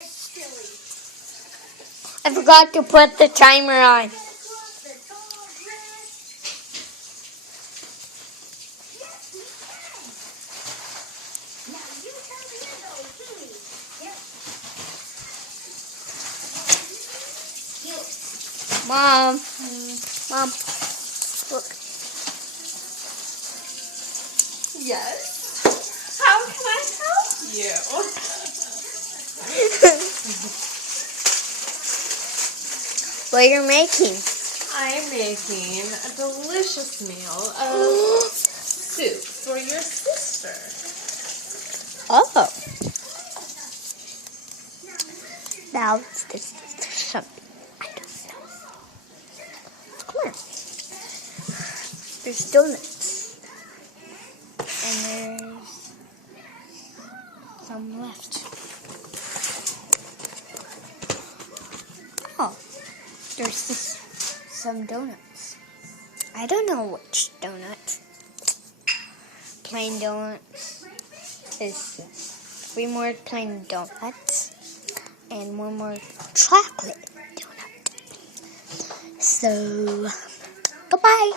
I forgot to put the timer on. Mom, look. Yes. How can I help you? What you're making? I'm making a delicious meal of soup for your sister. Oh. Now this is something I don't know. Come on. There's donuts. And there's some left. Oh. There's some donuts. I don't know which donut. Plain donuts is 3 more plain donuts and 1 more chocolate donut. So, goodbye.